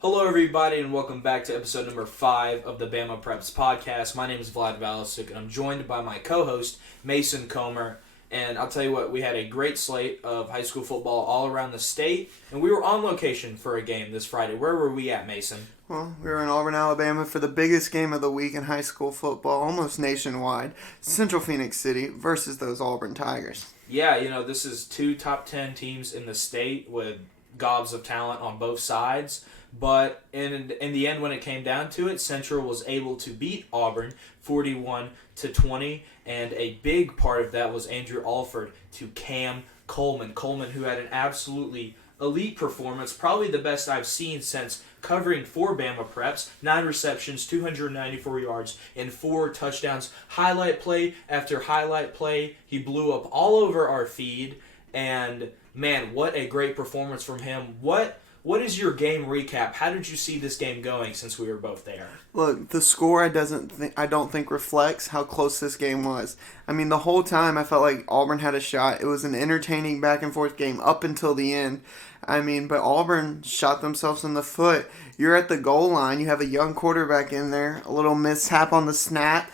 Hello, everybody, and welcome back to episode number 5 of the BamaPreps podcast. My name is Vlad Valisic, and I'm joined by my co-host, Mason Comer. And I'll tell you what, we had a great slate of high school football all around the state, and we were on location for a game this Friday. Where were we at, Mason? Well, we were in Auburn, Alabama for the biggest game of the week in high school football, almost nationwide. Central Phoenix City versus those Auburn Tigers. Yeah, this is 2 top 10 teams in the state with gobs of talent on both sides. But in the end, when it came down to it, Central was able to beat Auburn 41-20, and a big part of that was Andrew Alford to Cam Coleman. Coleman, who had an absolutely elite performance, probably the best I've seen since covering for BamaPreps. 9 receptions, 294 yards, and 4 touchdowns. Highlight play after highlight play, he blew up all over our feed, and man, what a great performance from him. What is your game recap? How did you see this game going since we were both there? Look, the score I don't think reflects how close this game was. I mean, the whole time I felt like Auburn had a shot. It was an entertaining back and forth game up until the end. I mean, but Auburn shot themselves in the foot. You're at the goal line. You have a young quarterback in there. A little mishap on the snap.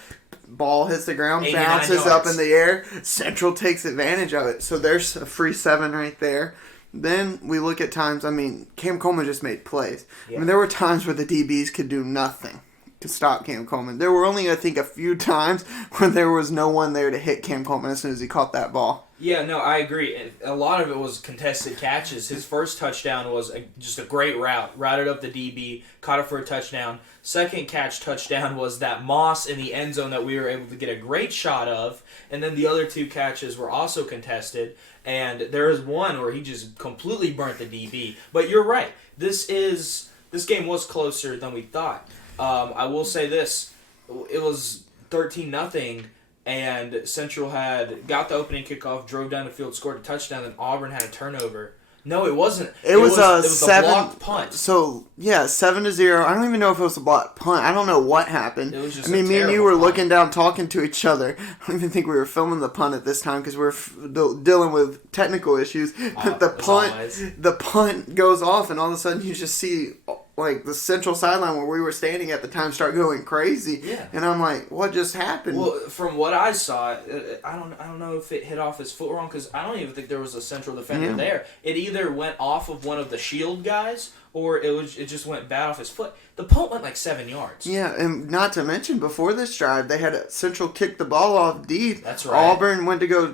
Ball hits the ground, bounces up in the air. Central takes advantage of it. So there's a free 7 right there. Then we look at times, Cam Coleman just made plays. Yeah. There were times where the DBs could do nothing to stop Cam Coleman. There were only, I think, a few times where there was no one there to hit Cam Coleman as soon as he caught that ball. Yeah, no, I agree. A lot of it was contested catches. His first touchdown was just a great route. Routed up the DB, caught it for a touchdown. Second catch touchdown was that Moss in the end zone that we were able to get a great shot of. And then the other 2 catches were also contested. And there was one where he just completely burnt the DB. But you're right. This game was closer than we thought. I will say this. It was 13-0. And Central had got the opening kickoff, drove down the field, scored a touchdown, and Auburn had a turnover. No, it wasn't. It was a blocked punt. So, yeah, 7-0. I don't even know if it was a blocked punt. I don't know what happened. It was just me and you were punt. looking down talking to each other. I don't even think we were filming the punt at this time because we were dealing with technical issues. The punt goes off, and all of a sudden you just see the central sideline where we were standing at the time start going crazy. Yeah. And I'm like, what just happened? Well, from what I saw, I don't know if it hit off his foot wrong because I don't even think there was a central defender there. It either went off of one of the shield guys or it just went bad off his foot. The punt went 7 yards. Yeah, and not to mention before this drive, they had Central kick the ball off deep. That's right. Auburn went to go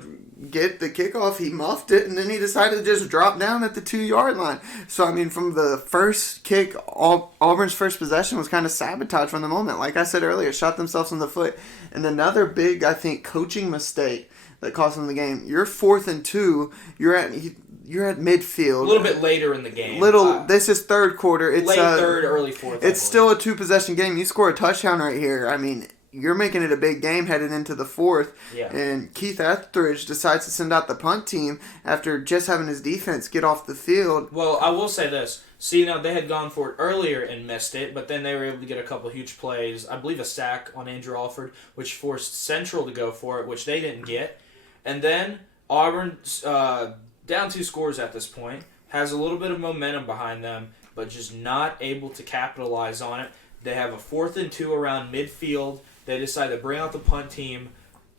get the kickoff, he muffed it, and then he decided to just drop down at the 2-yard line. So, from the first kick, Auburn's first possession was kind of sabotaged from the moment. Like I said earlier, shot themselves in the foot. And another big, I think, coaching mistake that cost them the game. You're 4th and 2. You're at midfield. A little bit later in the game. This is third quarter. It's late third, early fourth. It's still a 2-possession game. You score a touchdown right here. You're making it a big game headed into the 4th. Yeah. And Keith Etheridge decides to send out the punt team after just having his defense get off the field. Well, I will say this. See, they had gone for it earlier and missed it, but then they were able to get a couple huge plays. I believe a sack on Andrew Alford, which forced Central to go for it, which they didn't get. And then Auburn, down 2 scores at this point, has a little bit of momentum behind them, but just not able to capitalize on it. They have a 4th and 2 around midfield. They decide to bring out the punt team.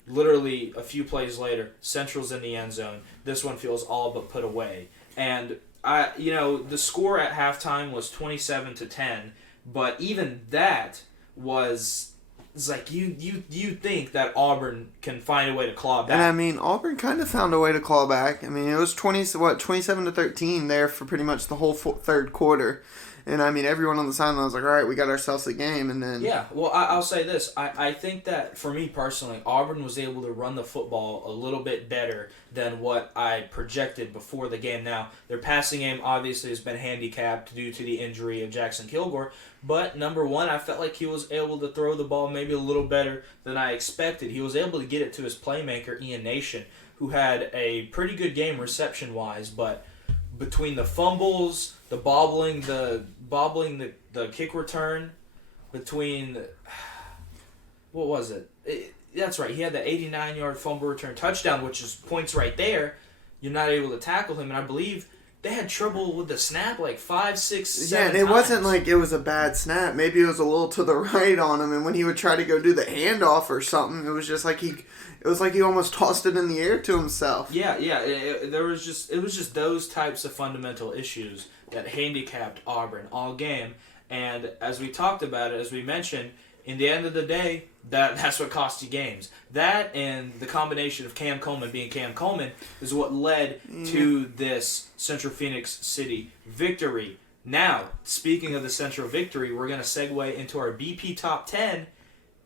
Literally a few plays later, Central's in the end zone. This one feels all but put away. And the score at halftime was 27-10, but even that was you think that Auburn can find a way to claw back. And Auburn kind of found a way to claw back. It was 27-13 there for pretty much the whole third quarter. And, everyone on the sideline was like, all right, we got ourselves a game. And then... Yeah, well, I'll say this. I think that, for me personally, Auburn was able to run the football a little bit better than what I projected before the game. Now, their passing game obviously has been handicapped due to the injury of Jackson Kilgore. But, number one, I felt like he was able to throw the ball maybe a little better than I expected. He was able to get it to his playmaker, Ian Nation, who had a pretty good game reception-wise, but... Between the fumbles, the bobbling the kick return, between what was it? That's right. He had the 89-yard fumble return touchdown, which is points right there. You're not able to tackle him, and I believe they had trouble with the snap like 5, 6, 7 Yeah, and it wasn't like it was a bad snap. Maybe it was a little to the right on him, and when he would try to go do the handoff or something, it was just like it was like he almost tossed it in the air to himself. Yeah. It was just those types of fundamental issues that handicapped Auburn all game. And as we talked about it, as we mentioned, in the end of the day, that's what cost you games. That and the combination of Cam Coleman being Cam Coleman is what led to this Central Phoenix City victory. Now, speaking of the Central victory, we're going to segue into our BP Top 10.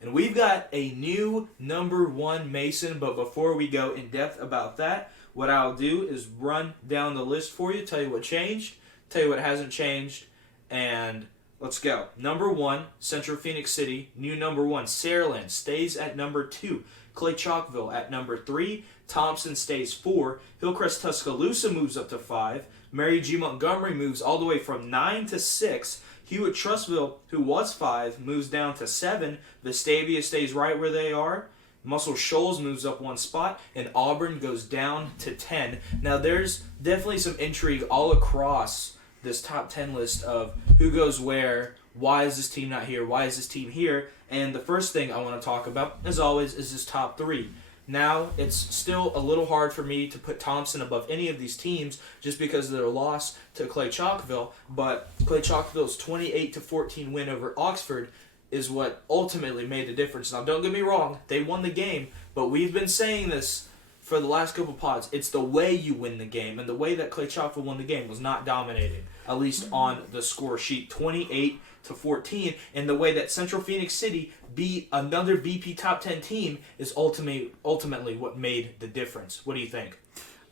And we've got a new number 1 Mason. But before we go in depth about that, what I'll do is run down the list for you, tell you what changed, tell you what hasn't changed, and let's go. Number 1, Central Phoenix City. New number 1, Saraland stays at number 2. Clay Chalkville at number 3. Thompson stays 4. Hillcrest Tuscaloosa moves up to 5. Mary G. Montgomery moves all the way from 9 to 6. Hewitt Trussville, who was 5, moves down to 7. Vestavia stays right where they are. Muscle Shoals moves up 1 spot, and Auburn goes down to 10. Now, there's definitely some intrigue all across this top 10 list of who goes where, why is this team not here, why is this team here, and the first thing I want to talk about, as always, is this top 3. Now, it's still a little hard for me to put Thompson above any of these teams just because of their loss to Clay Chalkville, but Clay Chalkville's 28-14 win over Oxford is what ultimately made the difference. Now, don't get me wrong, they won the game, but we've been saying this for the last couple pods. It's the way you win the game, and the way that Clay Chalkville won the game was not dominating, at least on the score sheet, 28-14, and the way that Central Phoenix City beat another BP Top 10 team is ultimately what made the difference. What do you think?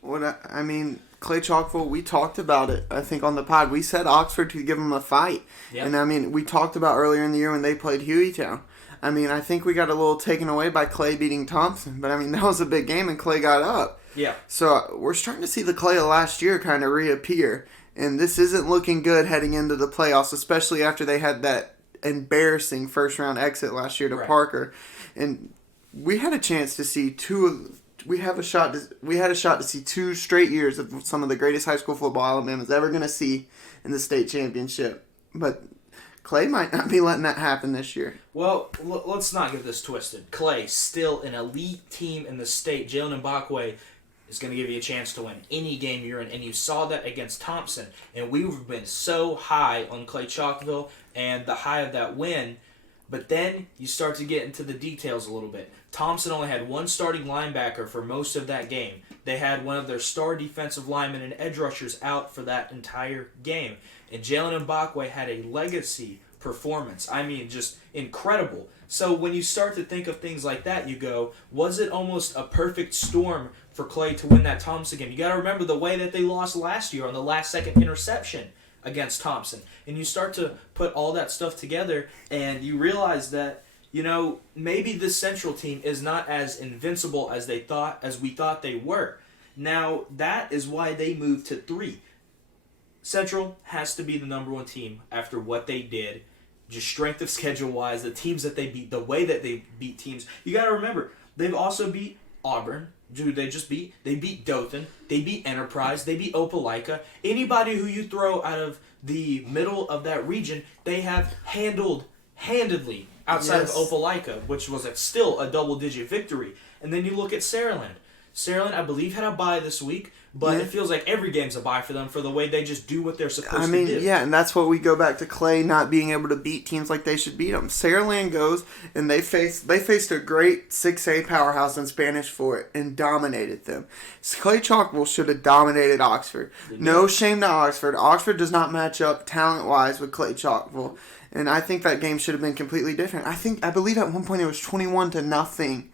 I mean, Clay Chalkville, we talked about it, I think, on the pod. We said Oxford to give them a fight. Yep. And, I mean, we talked about earlier in the year when they played Hueytown. I mean, I think we got a little taken away by Clay beating Thompson. But, I mean, that was a big game, and Clay got up. Yeah. So, we're starting to see the Clay of last year kind of reappear. And this isn't looking good heading into the playoffs, especially after they had that embarrassing first-round exit last year to Parker. And we had a chance to see we had a shot to see 2 straight years of some of the greatest high school football Alabama's ever going to see in the state championship. But Clay might not be letting that happen this year. Well, let's not get this twisted. Clay, still an elite team in the state. Jalen Mbakwe is going to give you a chance to win any game you're in, and you saw that against Thompson. And we've been so high on Clay Chalkville and the high of that win, but then you start to get into the details a little bit. Thompson only had 1 starting linebacker for most of that game. They had one of their star defensive linemen and edge rushers out for that entire game. And Jalen Mbakwe had a legacy performance. I mean, just incredible. So when you start to think of things like that, you go, was it almost a perfect storm for Clay to win that Thompson game? You got to remember the way that they lost last year on the last-second interception against Thompson. And you start to put all that stuff together, and you realize that, you know, maybe this Central team is not as invincible as we thought they were. Now, that is why they moved to 3. Central has to be the number 1 team after what they did, just strength of schedule-wise, the teams that they beat, the way that they beat teams. You got to remember, they've also beat Auburn, who they just beat. They beat Dothan. They beat Enterprise. They beat Opelika. Anybody who you throw out of the middle of that region, they have handled handedly outside of Opelika, which was still a double-digit victory. And then you look at Saraland. Saraland, I believe, had a bye this week, but it feels like every game's a bye for them for the way they just do what they're supposed to do. Yeah, and that's what we go back to Clay not being able to beat teams like they should beat them. Saraland goes, and they faced a great 6A powerhouse in Spanish Fort and dominated them. Clay Chalkville should have dominated Oxford. No shame to Oxford. Oxford does not match up talent-wise with Clay Chalkville. And I think that game should have been completely different. I believe at one point it was 21-0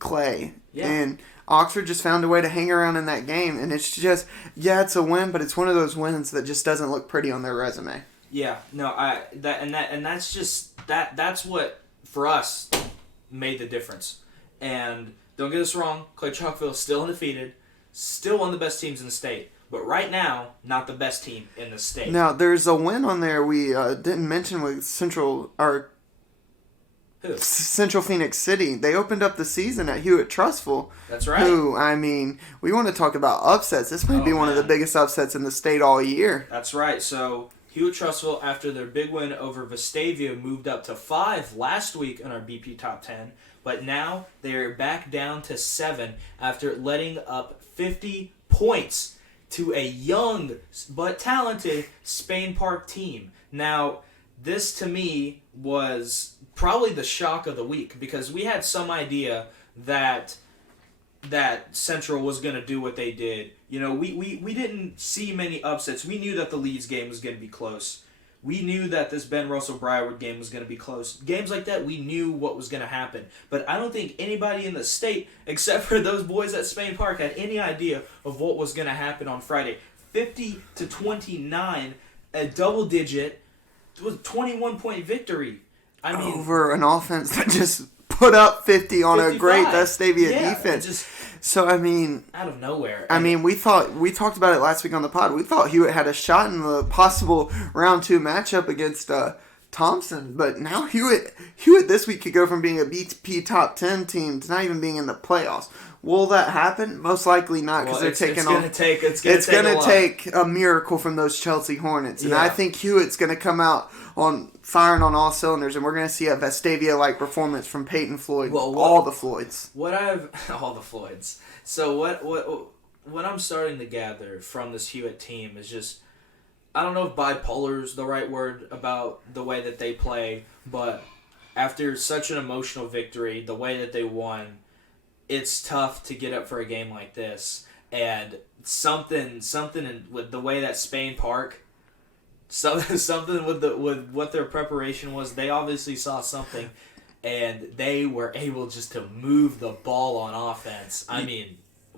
Clay. Yeah. And Oxford just found a way to hang around in that game. And it's just, it's a win, but it's one of those wins that just doesn't look pretty on their resume. Yeah, no, that's what for us made the difference. And don't get us wrong, Clay Chalkville is still undefeated, still one of the best teams in the state. But right now, not the best team in the state. Now, there's a win on there we didn't mention with Central, or Who? Central Phoenix City. They opened up the season at Hewitt-Trussville. That's right. Who, I mean, we want to talk about upsets. This might be one of the biggest upsets in the state all year. That's right. So Hewitt-Trussville, after their big win over Vestavia, moved up to 5 last week in our BP Top 10. But now they are back down to 7 after letting up 50 points to a young but talented Spain Park team. Now, this to me was probably the shock of the week because we had some idea that Central was going to do what they did. You know, we didn't see many upsets. We knew that the Leeds game was going to be close. We knew that this Ben Russell Briarwood game was going to be close. Games like that, we knew what was going to happen. But I don't think anybody in the state, except for those boys at Spain Park, had any idea of what was going to happen on Friday. 50-29, a double-digit, was 21-point victory. I mean, over an offense that just put up 50 on 55. A great Vestavia defense. Just so, I mean, out of nowhere. I mean, we talked about it last week on the pod. We thought Hewitt had a shot in the possible round 2 matchup against Thompson, but now Hewitt this week could go from being a BP top 10 team to not even being in the playoffs. Will that happen? Most likely not, because they're taking on. It's going to take a miracle from those Chelsea Hornets, and I think Hewitt's going to come out on firing on all cylinders, and we're going to see a Vestavia-like performance from Peyton Floyd. Well, all the Floyds. All the Floyds. So what I'm starting to gather from this Hewitt team is just, I don't know if bipolar is the right word about the way that they play, but after such an emotional victory, the way that they won, it's tough to get up for a game like this. And something with the way that Spain Park, something with what their preparation was, they obviously saw something, and they were able just to move the ball on offense. I mean,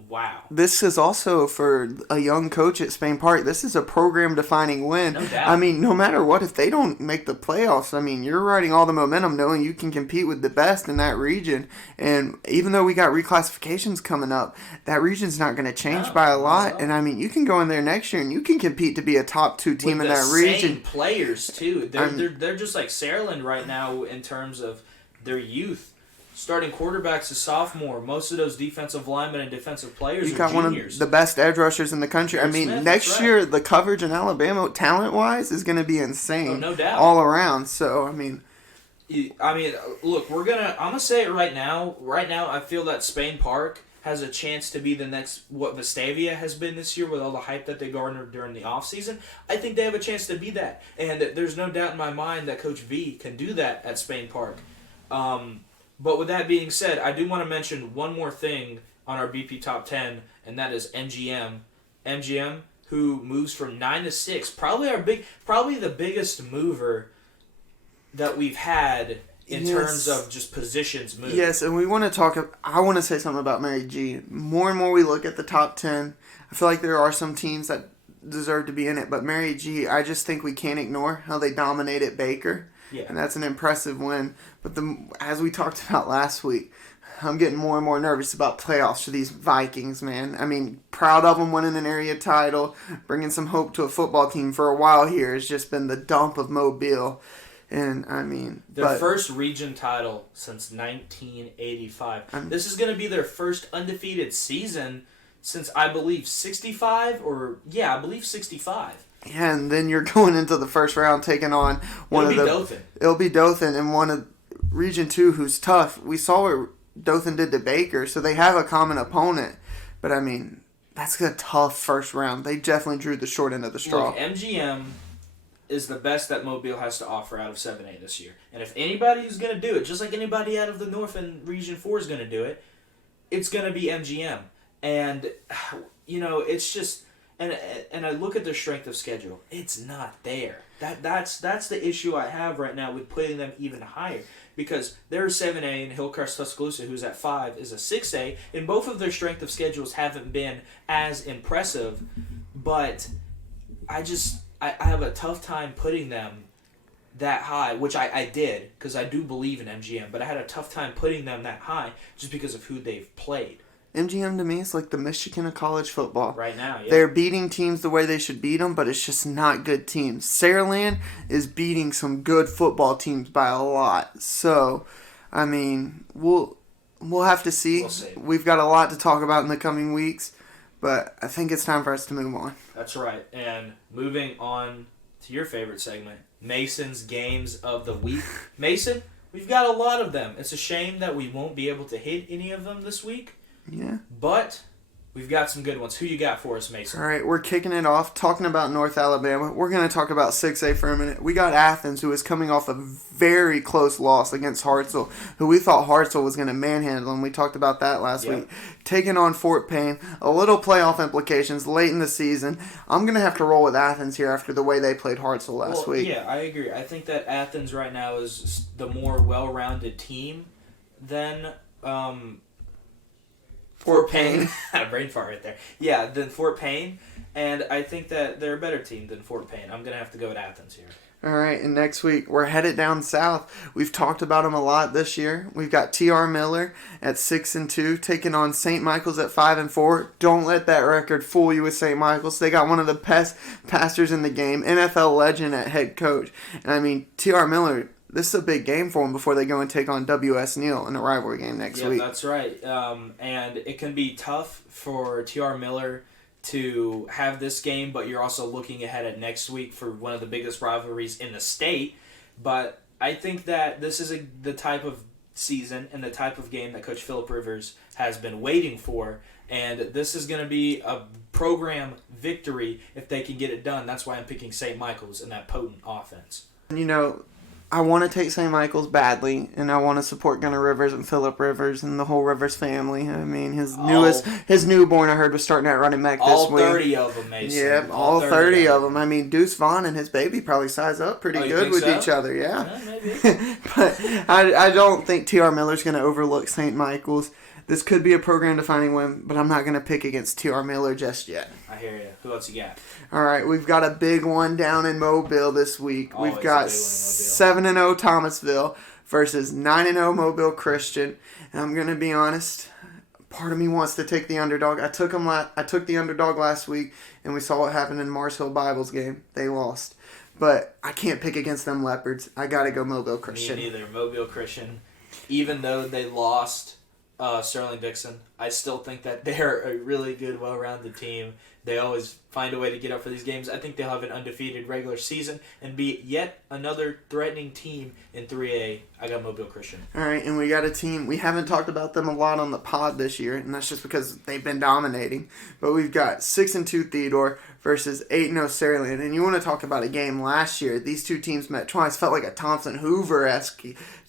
wow. This is also, for a young coach at Spain Park, this is a program-defining win. No doubt. I mean, no matter what, if they don't make the playoffs, I mean, you're riding all the momentum knowing you can compete with the best in that region. And even though we got reclassifications coming up, that region's not going to change by a lot. No. And, I mean, you can go in there next year and you can compete to be a top 2 team in that region. Same players, too. They're just like Saraland right now in terms of their youth. Starting quarterbacks is sophomore. Most of those defensive linemen and defensive players are juniors. You got one of the best edge rushers in the country. I mean, next year, the coverage in Alabama, talent-wise, is going to be insane. Oh, no doubt. All around. So, I mean, look, I'm going to say it right now. Right now, I feel that Spain Park has a chance to be the next, what Vestavia has been this year with all the hype that they garnered during the offseason. I think they have a chance to be that. And there's no doubt in my mind that Coach V can do that at Spain Park. But with that being said, I do want to mention one more thing on our BP Top 10, and that is MGM. MGM, who moves from 9 to 6, probably the biggest mover that we've had in terms of just positions moved. Yes, and I want to say something about Mary G. More and more we look at the top 10, I feel like there are some teams that deserve to be in it, but Mary G, I just think we can't ignore how they dominated Baker. Yeah. And that's an impressive win. But as we talked about last week, I'm getting more and more nervous about playoffs for these Vikings, man. I mean, proud of them winning an area title, bringing some hope to a football team for a while here. It's just been the dump of Mobile. And, I mean... Their first region title since 1985. This is going to be their first undefeated season since, I believe, 65? I believe 65. Yeah, and then you're going into the first round taking on Dothan. It'll be Dothan and one of Region 2 who's tough. We saw what Dothan did to Baker, so they have a common opponent. But, I mean, that's a tough first round. They definitely drew the short end of the straw. Look, MGM is the best that Mobile has to offer out of 7A this year. And if anybody is going to do it, just like anybody out of the North and Region 4 is going to do it, it's going to be MGM. And, it's just... And I look at their strength of schedule. It's not there. That's the issue I have right now with putting them even higher. Because they're 7A and Hillcrest Tuscaloosa, who's at 5, is a 6A. And both of their strength of schedules haven't been as impressive. But I have a tough time putting them that high, which I did, because I do believe in MGM. But I had a tough time putting them that high just because of who they've played. MGM to me is like the Michigan of college football. Right now, yeah. They're beating teams the way they should beat them, but it's just not good teams. Saraland is beating some good football teams by a lot. So, I mean, we'll have to see. We'll see. We've got a lot to talk about in the coming weeks, but I think it's time for us to move on. That's right. And moving on to your favorite segment, Mason's Games of the Week. Mason, we've got a lot of them. It's a shame that we won't be able to hit any of them this week. Yeah. But we've got some good ones. Who you got for us, Mason? All right, we're kicking it off, talking about North Alabama. We're going to talk about 6A for a minute. We got Athens, who is coming off a very close loss against Hartselle, who we thought Hartselle was going to manhandle, and we talked about that last week. Taking on Fort Payne, a little playoff implications late in the season. I'm going to have to roll with Athens here after the way they played Hartselle last week. Yeah, I agree. I think that Athens right now is the more well-rounded team than Fort Payne. Had a brain fart right there. Yeah, than Fort Payne. And I think that they're a better team than Fort Payne. I'm going to have to go with Athens here. All right, and next week we're headed down south. We've talked about them a lot this year. We've got T.R. Miller at 6-2, taking on St. Michael's at 5-4. Don't let that record fool you with St. Michael's. They got one of the best pastors in the game, NFL legend at head coach. And I mean, T.R. Miller, this is a big game for them before they go and take on W.S. Neal in a rivalry game next week. Yeah, that's right. And it can be tough for T.R. Miller to have this game, but you're also looking ahead at next week for one of the biggest rivalries in the state. But I think that this is the type of season and the type of game that Coach Phillip Rivers has been waiting for. And this is going to be a program victory if they can get it done. That's why I'm picking St. Michael's in that potent offense. You know, I want to take St. Michael's badly, and I want to support Gunnar Rivers and Phillip Rivers and the whole Rivers family. I mean, his newborn, I heard, was starting at running back this week. All 30 of them, Mason. Yeah, all 30 of them. I mean, Deuce Vaughn and his baby probably size up pretty good with each other, yeah. Maybe. But I don't think T.R. Miller's going to overlook St. Michael's. This could be a program-defining win, but I'm not going to pick against T.R. Miller just yet. I hear you. Who else you got? All right, we've got a big one down in Mobile this week. Always we've got a big one 7-0 Thomasville versus 9-0 Mobile Christian. And I'm going to be honest, part of me wants to take the underdog. I took the underdog last week, and we saw what happened in Mars Hill Bible's game. They lost. But I can't pick against them Leopards. I got to go Mobile Christian. Me neither. Mobile Christian, even though they lost Sterling Dixon, I still think that they're a really good, well-rounded team. They always find a way to get up for these games. I think they'll have an undefeated regular season and be yet another threatening team in 3A. I got Mobile Christian. All right, and we got a team. We haven't talked about them a lot on the pod this year, and that's just because they've been dominating. But we've got 6-2 Theodore versus 8-0 Saraland. And you want to talk about a game last year. These two teams met twice. Felt like a Thompson-Hoover-esque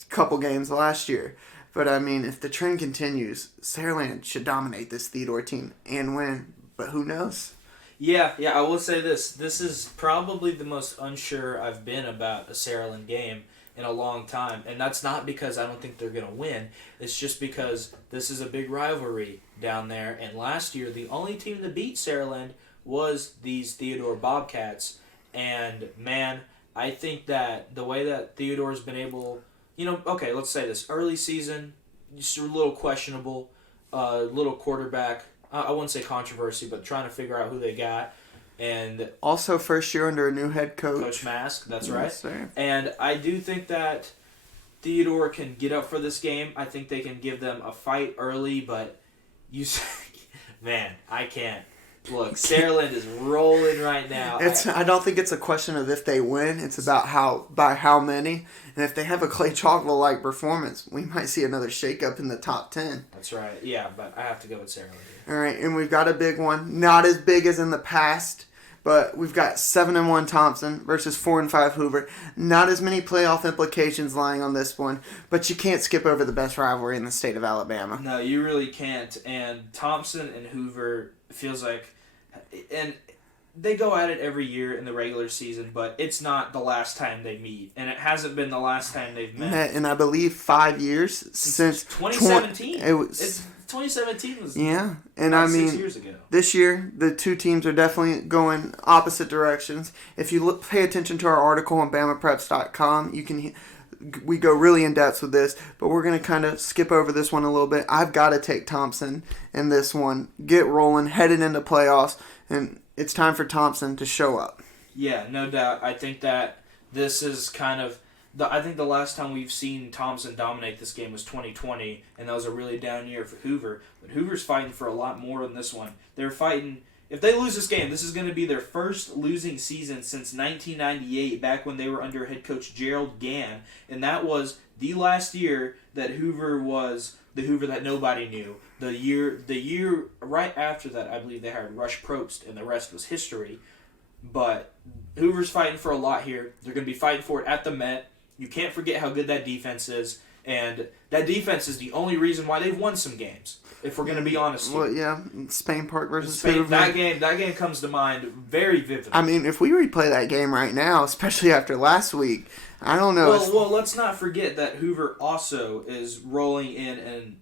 couple games last year. But, I mean, if the trend continues, Saraland should dominate this Theodore team and win. But who knows? Yeah, I will say this. This is probably the most unsure I've been about a Saraland game in a long time. And that's not because I don't think they're going to win. It's just because this is a big rivalry down there. And last year, the only team to beat Saraland was these Theodore Bobcats. And, man, I think that the way that Theodore's been able... okay, let's say this. Early season, just a little questionable, little quarterback. I wouldn't say controversy, but trying to figure out who they got. And also first year under a new head coach. Coach Mask, that's right. Yes, sir. And I do think that Theodore can get up for this game. I think they can give them a fight early, but man, I can't. Look, Saraland is rolling right now. I don't think it's a question of if they win. It's about by how many. And if they have a Clay Chalkville-like performance, we might see another shakeup in the top 10. That's right. Yeah, but I have to go with Saraland. All right, and we've got a big one. Not as big as in the past, but we've got 7-1 Thompson versus 4-5 Hoover. Not as many playoff implications lying on this one, but you can't skip over the best rivalry in the state of Alabama. No, you really can't. And Thompson and Hoover feels like... And they go at it every year in the regular season, but it's not the last time they meet. And it hasn't been the last time they've met. And I believe 5 years since 2017. 2017 was and I mean 6 years ago. This year the two teams are definitely going opposite directions. If you pay attention to our article on BamaPreps.com, we go really in depth with this, but we're going to kind of skip over this one a little bit. I've got to take Thompson in this one. Get rolling, headed into playoffs, and it's time for Thompson to show up. Yeah, no doubt. I think that this is kind of I think the last time we've seen Thompson dominate this game was 2020, and that was a really down year for Hoover. But Hoover's fighting for a lot more than this one. They're fighting. If they lose this game, this is going to be their first losing season since 1998, back when they were under head coach Gerald Gann, and that was the last year that Hoover was the Hoover that nobody knew. The year right after that, I believe they hired Rush Probst, and the rest was history. But Hoover's fighting for a lot here. They're going to be fighting for it at the Met. You can't forget how good that defense is, and that defense is the only reason why they've won some games. If we're going to be honest here. Well, yeah, Spain Park versus Spain, Hoover. that game comes to mind very vividly. I mean, if we replay that game right now, especially after last week, I don't know. Well, let's not forget that Hoover also is rolling in and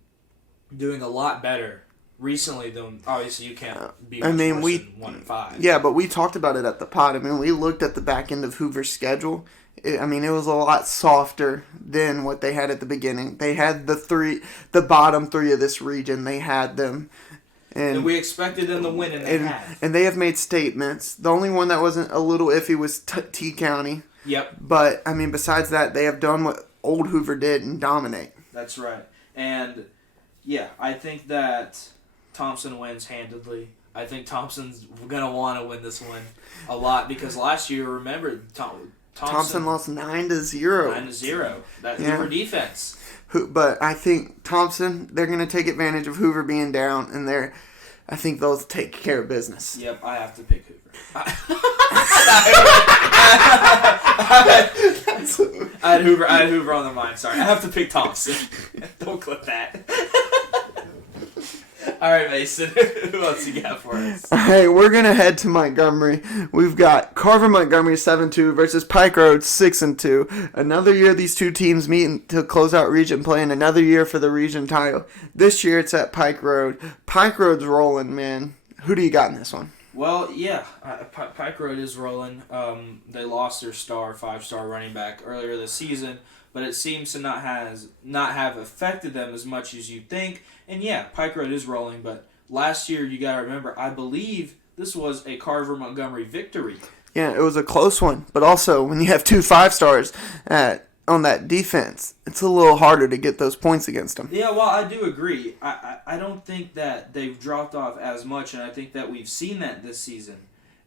doing a lot better recently than obviously you can't be much worse than 1-5. Yeah, but we talked about it at the pod. I mean, we looked at the back end of Hoover's schedule. It was a lot softer than what they had at the beginning. They had the bottom three of this region. They had them. And we expected them to win, and they have. And they have made statements. The only one that wasn't a little iffy was T County. Yep. But, I mean, besides that, they have done what old Hoover did and dominate. That's right. And, yeah, I think that Thompson wins handedly. I think Thompson's going to want to win this one a lot because last year, remember, Thompson lost 9-0. 9-0. That Hoover defense. But I think Thompson, they're going to take advantage of Hoover being down, and I think they'll take care of business. Yep, I have to pick Hoover. I had Hoover on the mind. Sorry, I have to pick Thompson. Don't clip that. All right, Mason. Who else you got for us? All right, we're going to head to Montgomery. We've got Carver Montgomery 7-2 versus Pike Road 6-2. Another year these two teams meet to close out region play, and another year for the region title. This year it's at Pike Road. Pike Road's rolling, man. Who do you got in this one? Well, yeah, Pike Road is rolling. They lost their five-star running back earlier this season, but it seems to not have affected them as much as you think. And yeah, Pike Road is rolling, but last year, you got to remember, I believe this was a Carver-Montgomery victory. Yeah, it was a close one, but also when you have 2 5-stars on that defense, it's a little harder to get those points against them. Yeah, well, I do agree. I don't think that they've dropped off as much, and I think that we've seen that this season.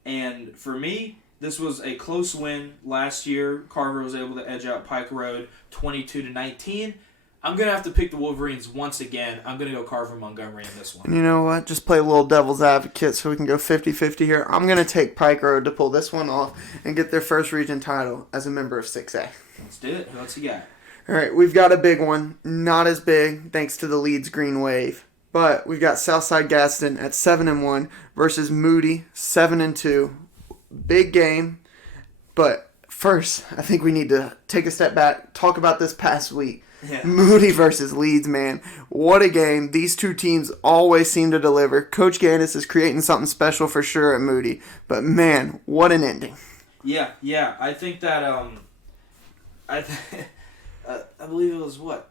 And for me, this was a close win last year. Carver was able to edge out Pike Road 22-19. I'm going to have to pick the Wolverines once again. I'm going to go Carver Montgomery in this one. And you know what? Just play a little devil's advocate so we can go 50-50 here. I'm going to take Pike Road to pull this one off and get their first region title as a member of 6A. Let's do it. Who else you got? All right, we've got a big one. Not as big thanks to the Leeds Green Wave. But we've got Southside Gaston at 7-1 versus Moody 7-2. Big game. But first, I think we need to take a step back, talk about this past week. Yeah. Moody versus Leeds, man. What a game. These two teams always seem to deliver. Coach Gaddis is creating something special for sure at Moody. But, man, what an ending. Yeah. I think that, I believe it was, 21-0,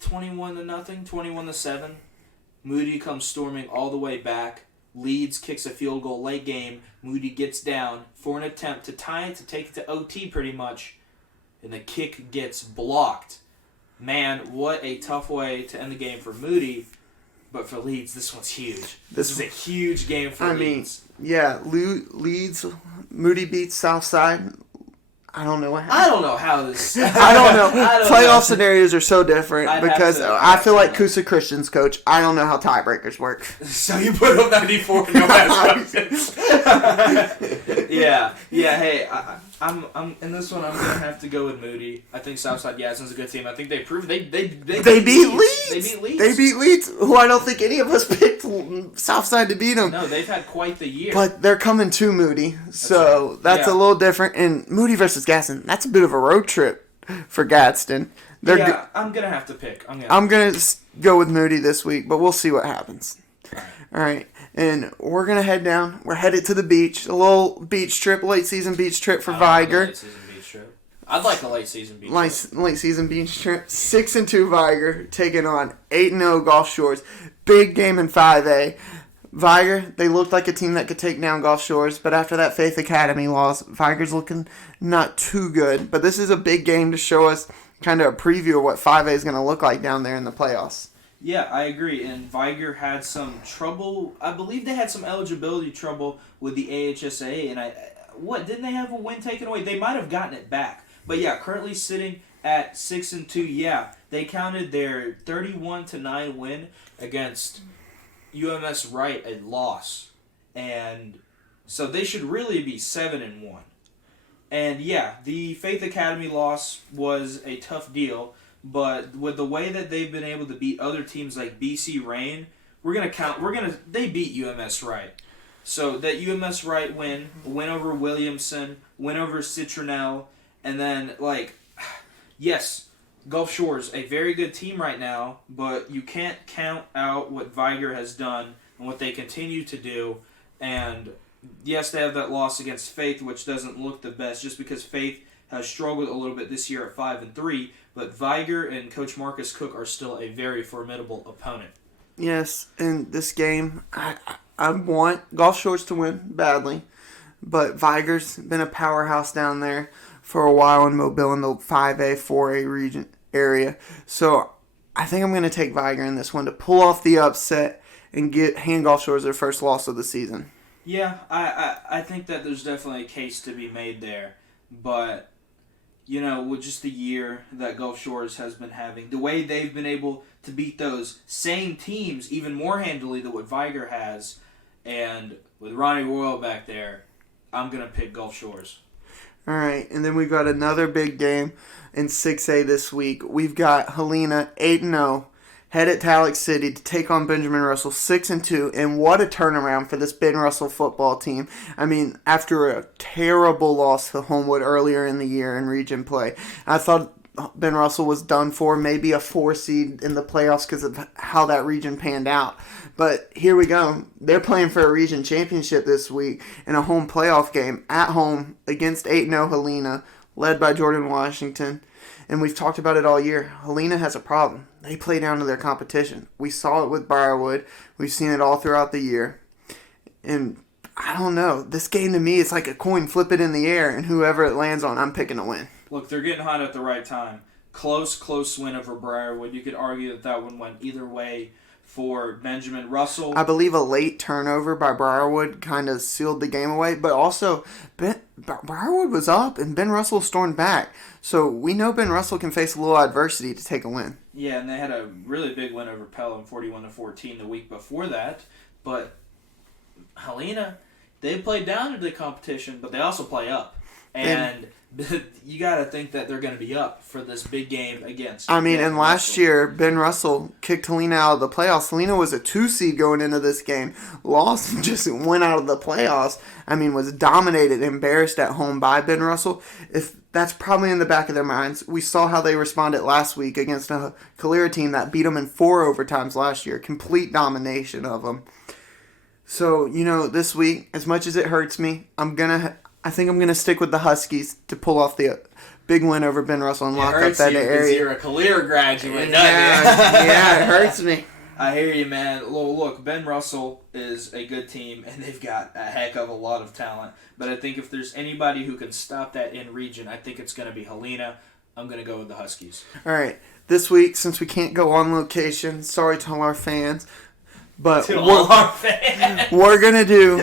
21-7. Moody comes storming all the way back. Leeds kicks a field goal late game. Moody gets down for an attempt to tie it, to take it to OT pretty much. And the kick gets blocked. Man, what a tough way to end the game for Moody. But for Leeds, this one's huge. This is a huge game for Leeds. Leeds, Moody beats Southside. I don't know what happened. I don't know how this... I don't know. Playoff scenarios are so different because I feel like Coosa Christian's coach. I don't know how tiebreakers work. So you put up 94 and no match. Yeah. Hey, I'm in this one. I'm gonna have to go with Moody. I think Southside Gadsden's a good team. I think they proved they beat Leeds. They beat Leeds, who I don't think any of us picked Southside to beat them. No, they've had quite the year. But they're coming to Moody, so that's a little different. And Moody versus Gadsden, that's a bit of a road trip for Gadsden. I'm gonna have to pick. I'm gonna go with Moody this week, but we'll see what happens. All right. And we're going to head down. We're headed to the beach. A little beach trip, late season beach trip for Viger. Late season beach trip. I'd like a late season beach trip. Late season beach trip. 6-2 Viger taking on 8-0 Gulf Shores. Big game in 5A. Viger, they looked like a team that could take down Gulf Shores, but after that Faith Academy loss, Viger's looking not too good. But this is a big game to show us kind of a preview of what 5A is going to look like down there in the playoffs. Yeah, I agree. And Viger had some trouble. I believe they had some eligibility trouble with the AHSA. And didn't they have a win taken away? They might have gotten it back. But yeah, currently sitting at 6-2. Yeah, they counted their 31-9 win against UMS Wright a loss, and so they should really be 7-1. And yeah, the Faith Academy loss was a tough deal, but with the way that they've been able to beat other teams like BC Rain, they beat UMS Wright. So that UMS Wright win over Williamson, win over Citronelle, and then yes, Gulf Shores, a very good team right now, but you can't count out what Viger has done and what they continue to do. And yes, they have that loss against Faith, which doesn't look the best, just because Faith has struggled a little bit this year at 5-3. But Viger and Coach Marcus Cook are still a very formidable opponent. Yes, in this game, I want Gulf Shores to win badly, but Viger's been a powerhouse down there for a while in Mobile in the 5A, 4A region area. So I think I'm going to take Viger in this one to pull off the upset and hand Gulf Shores their first loss of the season. Yeah, I think that there's definitely a case to be made there. But, with just the year that Gulf Shores has been having, the way they've been able to beat those same teams even more handily than what Viger has, and with Ronnie Royal back there, I'm going to pick Gulf Shores. All right, and then we've got another big game in 6A this week. We've got Helena 8-0 headed to Alex City to take on Benjamin Russell 6-2, and what a turnaround for this Ben Russell football team. I mean, after a terrible loss to Homewood earlier in the year in region play, I thought Ben Russell was done for, maybe a 4 seed in the playoffs because of how that region panned out. But here we go. They're playing for a region championship this week in a home playoff game at home against 8-0 Helena, led by Jordan Washington. And we've talked about it all year. Helena has a problem. They play down to their competition. We saw it with Briarwood. We've seen it all throughout the year. And I don't know. This game to me, it's like a coin, flip it in the air, and whoever it lands on, I'm picking to win. Look, they're getting hot at the right time. Close win over Briarwood. You could argue that one went either way for Benjamin Russell. I believe a late turnover by Briarwood kind of sealed the game away, but also Briarwood was up and Ben Russell stormed back. So we know Ben Russell can face a little adversity to take a win. Yeah, and they had a really big win over Pelham, 41-14 the week before that. But Helena, they play down to the competition, but they also play up. And you got to think that they're going to be up for this big game against. And last year, Ben Russell kicked Helena out of the playoffs. Helena was a 2 seed going into this game. Lost and just went out of the playoffs. Was dominated, embarrassed at home by Ben Russell. If that's probably in the back of their minds. We saw how they responded last week against a Calera team that beat them in 4 overtimes last year. Complete domination of them. So, this week, as much as it hurts me, I think I'm going to stick with the Huskies to pull off the big win over Ben Russell and lock up that area. You're a Calera graduate, yeah, it hurts me. I hear you, man. Look, Ben Russell is a good team, and they've got a heck of a lot of talent. But I think if there's anybody who can stop that in region, I think it's going to be Helena. I'm going to go with the Huskies. All right. This week, since we can't go on location, sorry to all our fans, but we're going to do...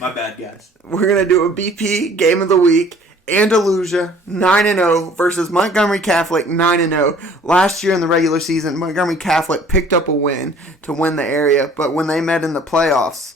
My bad, guys. We're going to do a BP Game of the Week. Andalusia 9-0 versus Montgomery Catholic 9-0. Last year in the regular season, Montgomery Catholic picked up a win to win the area, but when they met in the playoffs,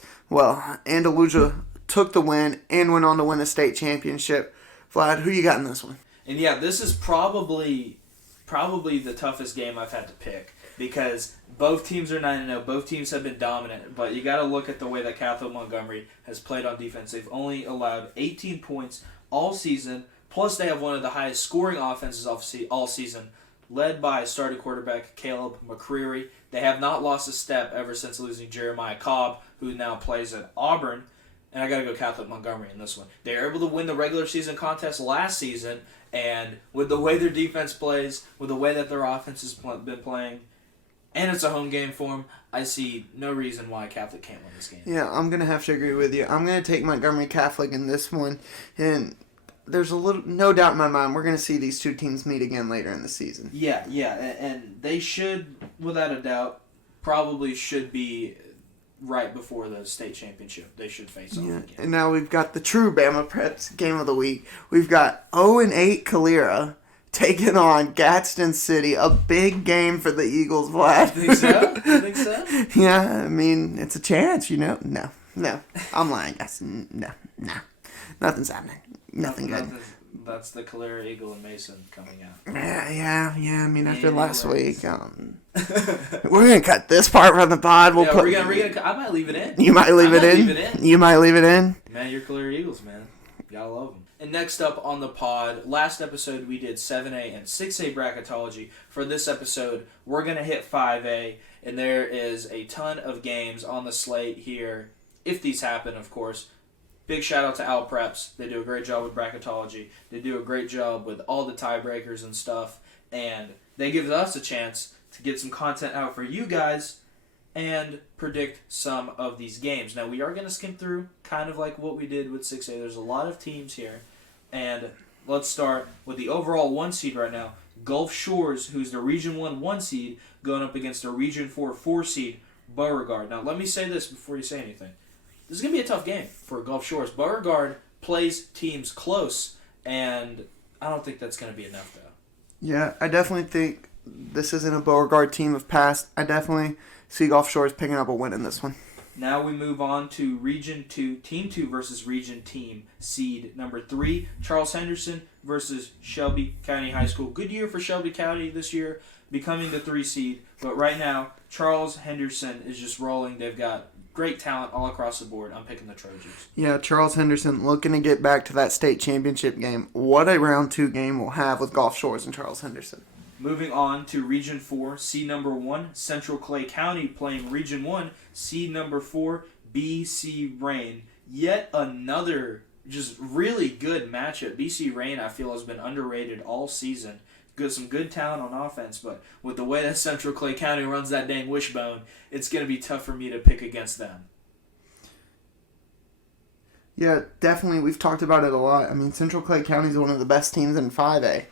Andalusia took the win and went on to win a state championship. Vlad, who you got in this one? And yeah, this is probably the toughest game I've had to pick because both teams are 9-0. Both teams have been dominant, but you got to look at the way that Catholic Montgomery has played on defense. They've only allowed 18 points all season, plus they have one of the highest scoring offenses all season, led by starting quarterback Caleb McCreary. They have not lost a step ever since losing Jeremiah Cobb, who now plays at Auburn. And I got to go Catholic Montgomery in this one. They were able to win the regular season contest last season, and with the way their defense plays, with the way that their offense has been playing, and it's a home game for them. I see no reason why Catholic can't win this game. Yeah, I'm going to have to agree with you. I'm going to take Montgomery Catholic in this one. And there's no doubt in my mind we're going to see these two teams meet again later in the season. Yeah, and they should, without a doubt, probably should be right before the state championship. They should face off again. And now we've got the true BamaPreps game of the week. We've got 0-8 Calera taking on Gadsden City. A big game for the Eagles, Vlad. You think so? Yeah, I mean, it's a chance, No. I'm lying, guys. No. Nothing's happening. Nothing good. That's the Calera Eagle and Mason coming out. Yeah. I mean, after last week, we're gonna cut this part from the pod. We're gonna. I might leave it in. You might leave it in. You might leave it in. Man, you're Calera Eagles, man. Gotta love them. And next up on the pod, last episode we did 7A and 6A bracketology. For this episode, we're gonna hit 5A, and there is a ton of games on the slate here. If these happen, of course. Big shout out to BamaPreps. They do a great job with bracketology. They do a great job with all the tiebreakers and stuff. And they give us a chance to get some content out for you guys and predict some of these games. Now, we are going to skim through kind of like what we did with 6A. There's a lot of teams here. And let's start with the overall 1 seed right now. Gulf Shores, who's the Region 1 seed, going up against a Region 4 seed, Beauregard. Now, let me say this before you say anything. This is going to be a tough game for Gulf Shores. Beauregard plays teams close, and I don't think that's going to be enough, though. Yeah, I definitely think this isn't a Beauregard team of past. I definitely see Gulf Shores picking up a win in this one. Now we move on to Region 2, Team 2 versus Region Team. Seed number 3, Charles Henderson versus Shelby County High School. Good year for Shelby County this year, becoming the 3 seed. But right now, Charles Henderson is just rolling. They've got great talent all across the board. I'm picking the Trojans. Yeah, Charles Henderson looking to get back to that state championship game. What a round 2 game we'll have with Gulf Shores and Charles Henderson. Moving on to Region 4, seed number 1, Central Clay County playing Region 1, seed number 4, BC Rain. Yet another just really good matchup. BC Rain, I feel, has been underrated all season. Some good talent on offense, but with the way that Central Clay County runs that dang wishbone, it's going to be tough for me to pick against them. Yeah, definitely. We've talked about it a lot. I mean, Central Clay County is one of the best teams in 5A.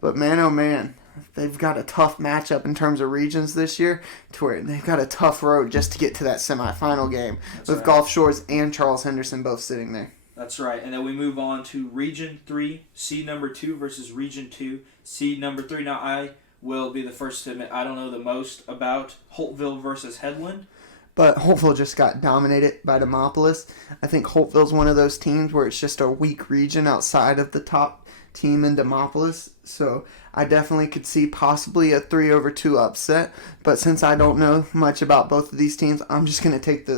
But man, oh man, they've got a tough matchup in terms of regions this year, to where they've got a tough road just to get to that semifinal game. That's with right. Gulf Shores and Charles Henderson both sitting there. That's right. And then we move on to Region 3, seed number 2 versus Region 2, seed number 3. Now, I will be the first to admit I don't know the most about Holtville versus Headland. But Holtville just got dominated by Demopolis. I think Holtville's one of those teams where it's just a weak region outside of the top team in Demopolis. So I definitely could see possibly a 3-2 upset. But since I don't know much about both of these teams, I'm just going to take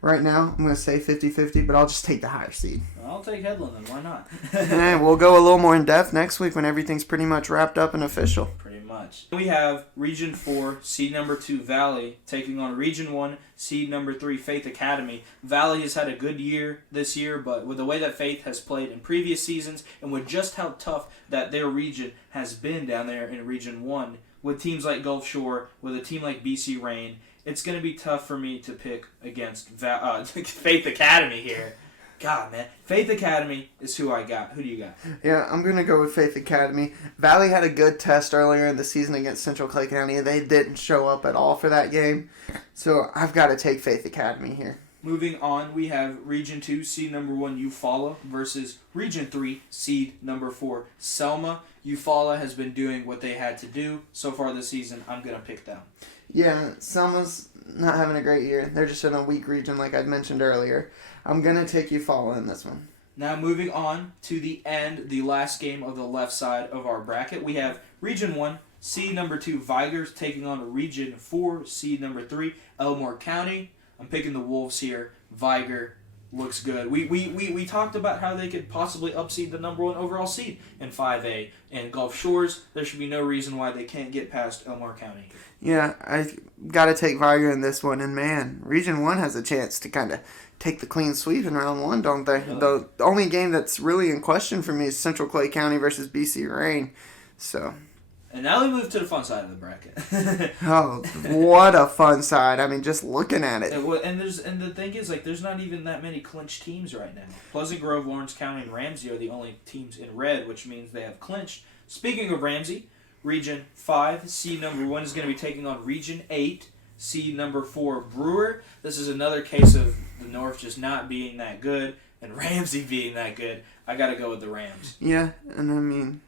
right now, I'm going to say 50-50, but I'll just take the higher seed. I'll take Headland then. Why not? And we'll go a little more in depth next week when everything's pretty much wrapped up and official. Pretty much. We have Region 4, seed number 2, Valley, taking on Region 1, seed number 3, Faith Academy. Valley has had a good year this year, but with the way that Faith has played in previous seasons and with just how tough that their region has been down there in Region 1, with teams like Gulf Shore, with a team like BC Rain, it's going to be tough for me to pick against Faith Academy here. God, man. Faith Academy is who I got. Who do you got? Yeah, I'm going to go with Faith Academy. Valley had a good test earlier in the season against Central Clay County. They didn't show up at all for that game. So I've got to take Faith Academy here. Moving on, we have Region 2, seed number 1, Eufaula, versus Region 3, seed number 4, Selma. Eufaula has been doing what they had to do so far this season. I'm going to pick them. Yeah, Selma's not having a great year. They're just in a weak region like I'd mentioned earlier. I'm going to take Eufaula in this one. Now moving on to the end, the last game of the left side of our bracket. We have Region 1, seed number 2, Vigors, taking on Region 4, seed number 3, Elmore County. I'm picking the Wolves here. Vigor looks good. We talked about how they could possibly upseed the number 1 overall seed in 5A. And Gulf Shores, there should be no reason why they can't get past Elmore County. Yeah, I got to take Vigor in this one. And man, Region 1 has a chance to kind of take the clean sweep in round 1, don't they? Yeah. The only game that's really in question for me is Central Clay County versus BC Rain. So And now we move to the fun side of the bracket. Oh, what a fun side. I mean, just looking at it. And the thing is, like, there's not even that many clinched teams right now. Pleasant Grove, Lawrence County, and Ramsey are the only teams in red, which means they have clinched. Speaking of Ramsey, Region 5, seed number 1 is going to be taking on Region 8, seed number 4, Brewer. This is another case of the North just not being that good and Ramsey being that good. I got to go with the Rams. Yeah, and I mean,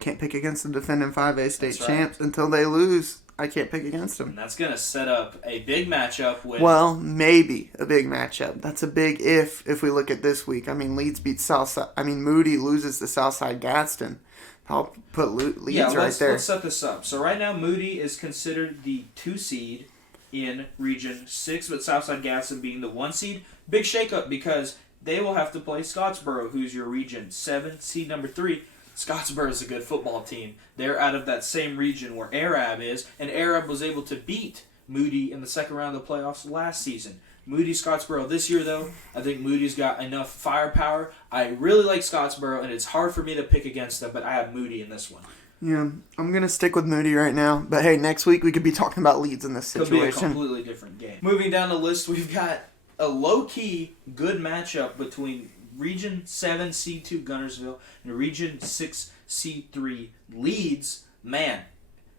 can't pick against the defending 5A state That's champs until they lose. I can't pick against them. And that's going to set up a big matchup with... Well, maybe a big matchup. That's a big if we look at this week. I mean, Leeds beats Southside. I mean, Moody loses to Southside Gadsden. I'll put Leeds right there. Let's set this up. So right now, Moody is considered the 2 seed in Region 6, with Southside Gadsden being the 1 seed. Big shakeup because they will have to play Scottsboro, who's your Region 7, seed number 3. Scottsboro is a good football team. They're out of that same region where Arab is, and Arab was able to beat Moody in the second round of the playoffs last season. Moody, Scottsboro this year, though, I think Moody's got enough firepower. I really like Scottsboro, and it's hard for me to pick against them, but I have Moody in this one. Yeah, I'm going to stick with Moody right now. But, hey, next week we could be talking about Leeds in this situation. Could be a completely different game. Moving down the list, we've got a low-key good matchup between Region 7 C2 Gunnersville and Region 6 C3 Leeds. Man,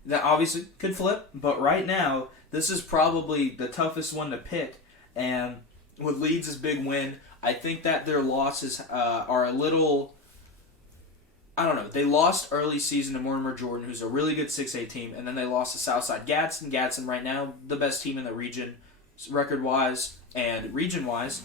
that obviously could flip, but right now this is probably the toughest one to pick. And with Leeds' big win, I think that their losses are a little... I don't know. They lost early season to Mortimer Jordan, who's a really good 6A team, and then they lost to Southside Gadsden. Gadsden right now, the best team in the region, record-wise and region-wise.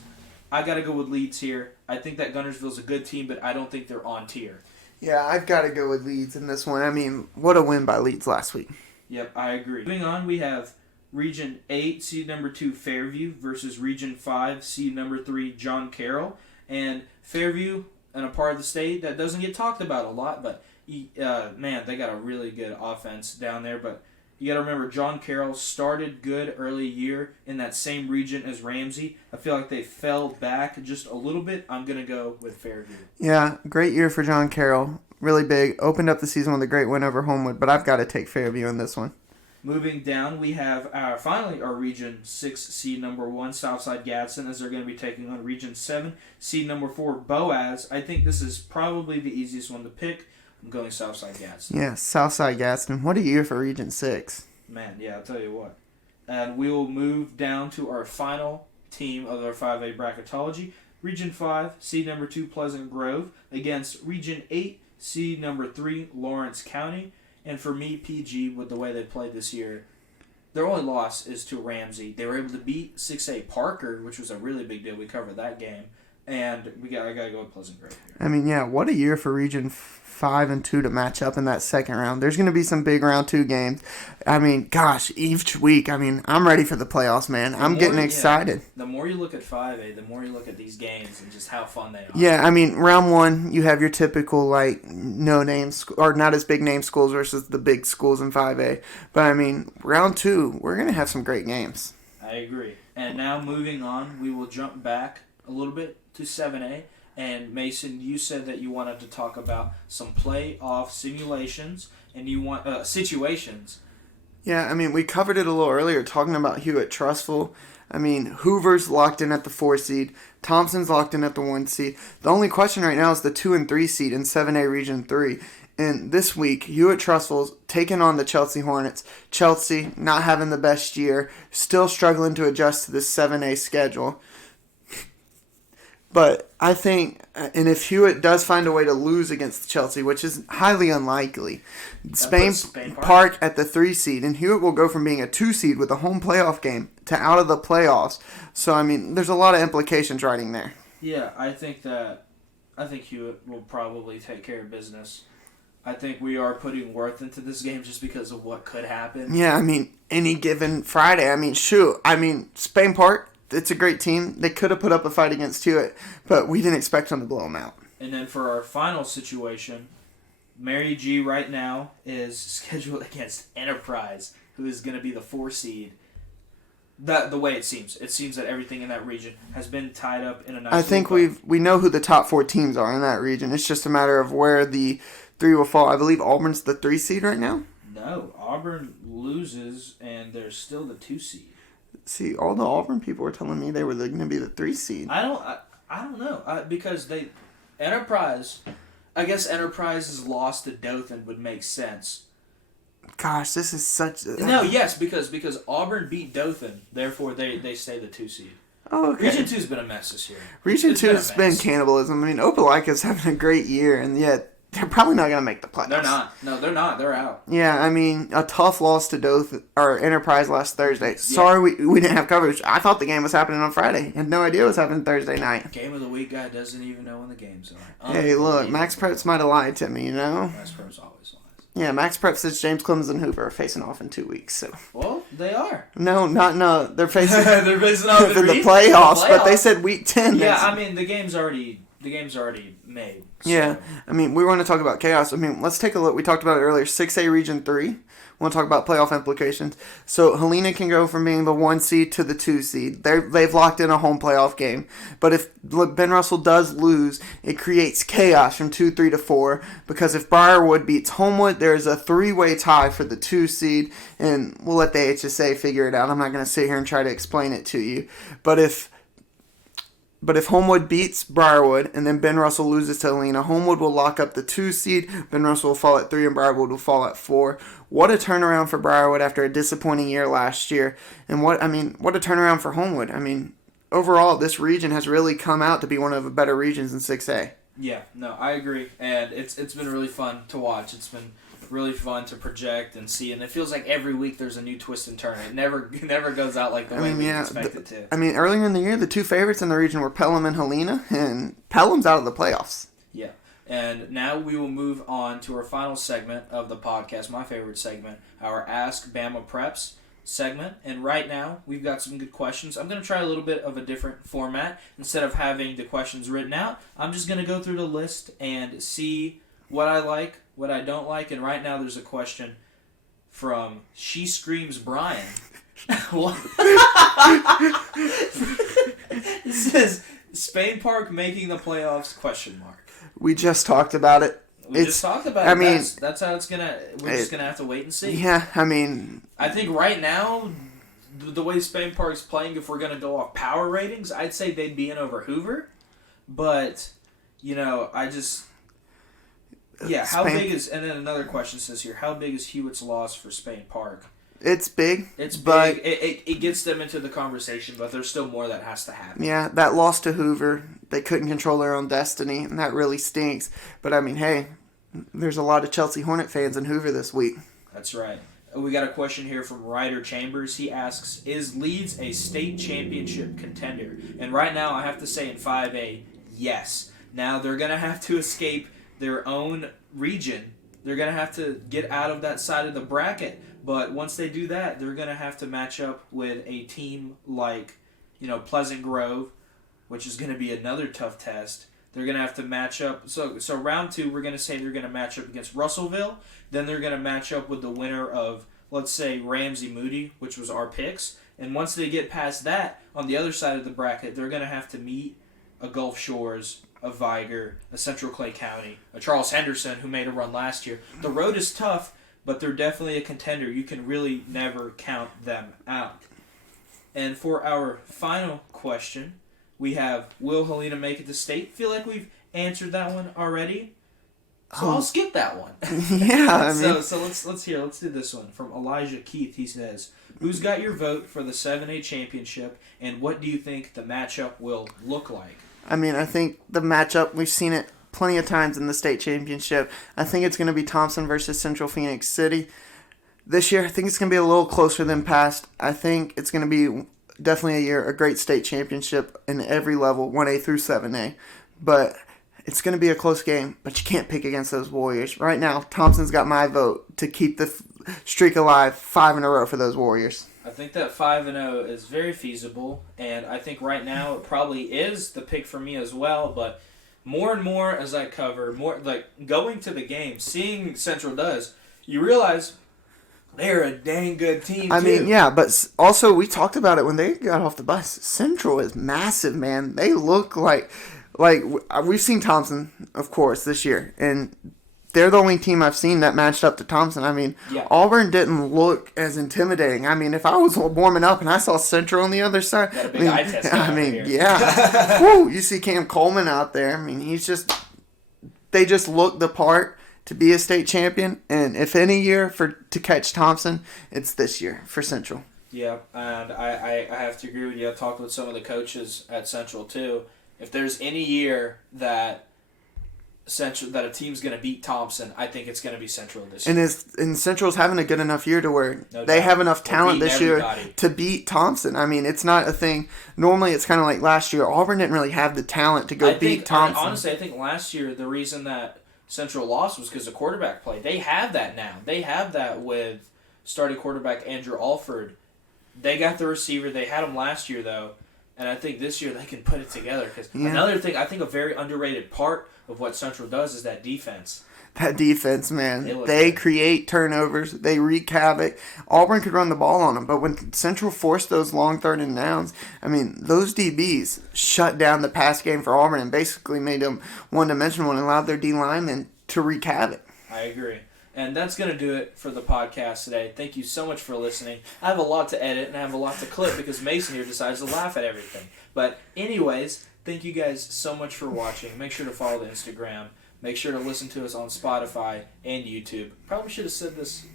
I got to go with Leeds here. I think that Gunnersville's a good team, but I don't think they're on tier. Yeah, I've got to go with Leeds in this one. I mean, what a win by Leeds last week. Yep, I agree. Moving on, we have Region 8, seed number 2, Fairview, versus Region 5, seed number 3, John Carroll. And Fairview, in a part of the state that doesn't get talked about a lot, but, man, they got a really good offense down there, but you got to remember, John Carroll started good early year in that same region as Ramsey. I feel like they fell back just a little bit. I'm going to go with Fairview. Yeah, great year for John Carroll. Really big. Opened up the season with a great win over Homewood, but I've got to take Fairview in this one. Moving down, we have finally our Region 6 seed number 1, Southside Gadsden, as they're going to be taking on Region 7 seed number 4, Boaz. I think this is probably the easiest one to pick. I'm going Southside Gadsden. Yeah, Southside Gadsden. What a year for Region 6. Man, yeah, I'll tell you what. And we will move down to our final team of our 5A bracketology. Region 5, seed number 2, Pleasant Grove, against Region 8, seed number 3, Lawrence County. And for me, PG, with the way they played this year, their only loss is to Ramsey. They were able to beat 6A Parker, which was a really big deal. We covered that game. And I got to go with Pleasant Grove here. I mean, yeah, what a year for Region 5 and 2 to match up in that second round. There's going to be some big round 2 games. I mean, gosh, each week, I mean, I'm ready for the playoffs, man. I'm getting excited. The more you look at 5A, the more you look at these games and just how fun they are. Yeah, I mean, round 1, you have your typical, like, no-name, or not as big-name schools versus the big schools in 5A. But, I mean, round 2, we're going to have some great games. I agree. And now moving on, we will jump back a little bit to 7A. And Mason, you said that you wanted to talk about some playoff simulations and you want situations. Yeah, I mean, we covered it a little earlier talking about Hewitt Trustful. I mean, Hoover's locked in at the 4 seed. Thompson's locked in at the 1 seed. The only question right now is the 2 and 3 seed in 7A Region 3. And this week, Hewitt Trustful's taking on the Chelsea Hornets. Chelsea not having the best year, still struggling to adjust to this 7A schedule. But I think, and if Hewitt does find a way to lose against Chelsea, which is highly unlikely, Spain Park at the 3 seed, and Hewitt will go from being a 2 seed with a home playoff game to out of the playoffs. So, I mean, there's a lot of implications riding there. Yeah, I think Hewitt will probably take care of business. I think we are putting worth into this game just because of what could happen. Yeah, I mean, any given Friday, I mean, shoot. I mean, Spain Park, it's a great team. They could have put up a fight against Hewitt, but we didn't expect them to blow them out. And then for our final situation, Mary G right now is scheduled against Enterprise, who is going to be the 4 seed. The way it seems that everything in that region has been tied up in a nice. I think we know who the top 4 teams are in that region. It's just a matter of where the 3 will fall. I believe Auburn's the 3 seed right now. No, Auburn loses, and they're still the 2 seed. See, all the Auburn people were telling me they were going to be the 3 seed. I don't know because Enterprise. I guess Enterprise's loss to Dothan would make sense. Gosh, this is such. Yes, because Auburn beat Dothan, therefore they stay the 2 seed. Oh, okay. Region 2's been a mess this year. Region 2 has been cannibalism. I mean, Opelika's having a great year, and yet they're probably not going to make the playoffs. They're not. No, they're not. They're out. Yeah, I mean, a tough loss to Dothan or Enterprise last Thursday. Sorry, we didn't have coverage. I thought the game was happening on Friday. Had no idea it was happening Thursday night. Game of the week guy doesn't even know when the games are. Hey, look, BamaPreps might have lied to me, you know? BamaPreps always lies. Yeah, BamaPreps says James Clemens and Hoover are facing off in 2 weeks. So. Well, they are. No. They're facing. They're facing off in the playoffs, but they said week 10. Yeah, I mean the game's already made. So. Yeah, I mean we want to talk about chaos. I mean let's take a look. We talked about it earlier. 6A Region 3. We want to talk about playoff implications. So Helena can go from being the 1 seed to the 2 seed. They've locked in a home playoff game. But if Ben Russell does lose, it creates chaos from 2, 3 to 4. Because if Briarwood beats Homewood, there's a 3-way tie for the 2 seed. And we'll let the HSA figure it out. I'm not going to sit here and try to explain it to you. But if Homewood beats Briarwood and then Ben Russell loses to Helena, Homewood will lock up the 2 seed. Ben Russell will fall at 3 and Briarwood will fall at 4. What a turnaround for Briarwood after a disappointing year last year. And what a turnaround for Homewood. I mean, overall, this region has really come out to be one of the better regions in 6A. Yeah, no, I agree. And it's been really fun to watch. It's been really fun to project and see, and it feels like every week there's a new twist and turn. It never goes out like the way we expect it to. I mean, earlier in the year, the 2 favorites in the region were Pelham and Helena, and Pelham's out of the playoffs. Yeah, and now we will move on to our final segment of the podcast, my favorite segment, our Ask BamaPreps segment. And right now, we've got some good questions. I'm going to try a little bit of a different format. Instead of having the questions written out, I'm just going to go through the list and see what I like, what I don't like, and right now there's a question from She Screams Brian. It says, Spain Park making the playoffs, question mark. We just talked about it. We just talked about it. I mean, that's how it's going to, we're just going to have to wait and see. Yeah, I mean. I think right now, the way Spain Park's playing, if we're going to go off power ratings, I'd say they'd be in over Hoover. But, I just... Yeah, how big is... And then another question says here, how big is Hewitt's loss for Spain Park? It's big. It's big. It gets them into the conversation, but there's still more that has to happen. Yeah, that loss to Hoover, they couldn't control their own destiny, and that really stinks. But, I mean, hey, there's a lot of Chelsea Hornet fans in Hoover this week. That's right. We got a question here from Ryder Chambers. He asks, is Leeds a state championship contender? And right now, I have to say in 5A, yes. Now, they're going to have to escape their own region. They're going to have to get out of that side of the bracket. But once they do that, they're going to have to match up with a team like, Pleasant Grove, which is going to be another tough test. They're going to have to match up. So round 2, we're going to say they're going to match up against Russellville. Then they're going to match up with the winner of, let's say, Ramsey Moody, which was our picks. And once they get past that, on the other side of the bracket, they're going to have to meet a Gulf Shores, a Viger, a Central Clay County, a Charles Henderson, who made a run last year. The road is tough, but they're definitely a contender. You can really never count them out. And for our final question, we have, will Helena make it to state? Feel like we've answered that one already. So I'll skip that one. Yeah, I mean. So let's do this one. From Elijah Keith, he says, who's got your vote for the 7A championship, and what do you think the matchup will look like? I mean, I think the matchup, we've seen it plenty of times in the state championship. I think it's going to be Thompson versus Central Phoenix City. This year, I think it's going to be a little closer than past. I think it's going to be definitely a great state championship in every level, 1A through 7A. But it's going to be a close game, but you can't pick against those Warriors. Right now, Thompson's got my vote to keep the streak alive 5 in a row for those Warriors. I think that 5-0 is very feasible, and I think right now it probably is the pick for me as well, but more and more as I cover, more like going to the game, seeing Central does, you realize they're a dang good team, I mean, yeah, but also we talked about it when they got off the bus. Central is massive, man. They look like we've seen Thompson, of course, this year, and they're the only team I've seen that matched up to Thompson. I mean, Yeah. Auburn didn't look as intimidating. I mean, if I was warming up and I saw Central on the other side, Got a big eye test I over mean, here. yeah. Whew, you see Cam Coleman out there. I mean, they just look the part to be a state champion. And if any year to catch Thompson, it's this year for Central. Yeah, and I have to agree with you. I talked with some of the coaches at Central too. If there's any year that a team's going to beat Thompson, I think it's going to be Central this year. And Central's having a good enough year to where No they doubt. have enough They're talent this beating year everybody. to beat Thompson. I mean, it's not a thing. Normally, it's kind of like last year. Auburn didn't really have the talent to go beat Thompson. Honestly, I think last year the reason that Central lost was because of quarterback play. They have that now. They have that with starting quarterback Andrew Alford. They got the receiver. They had him last year, though. And I think this year they can put it together. Because another thing, I think a very underrated part of what Central does is that defense. That defense, man. They look They good. create turnovers. They wreak havoc. Auburn could run the ball on them. But when Central forced those long third and downs, I mean, those DBs shut down the pass game for Auburn and basically made them one-dimensional and allowed their D linemen to wreak havoc. I agree. And that's going to do it for the podcast today. Thank you so much for listening. I have a lot to edit and I have a lot to clip because Mason here decides to laugh at everything. But anyways, thank you guys so much for watching. Make sure to follow the Instagram. Make sure to listen to us on Spotify and YouTube. Probably should have said this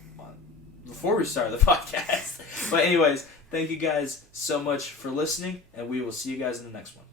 before we started the podcast. But anyways, thank you guys so much for listening, and we will see you guys in the next one.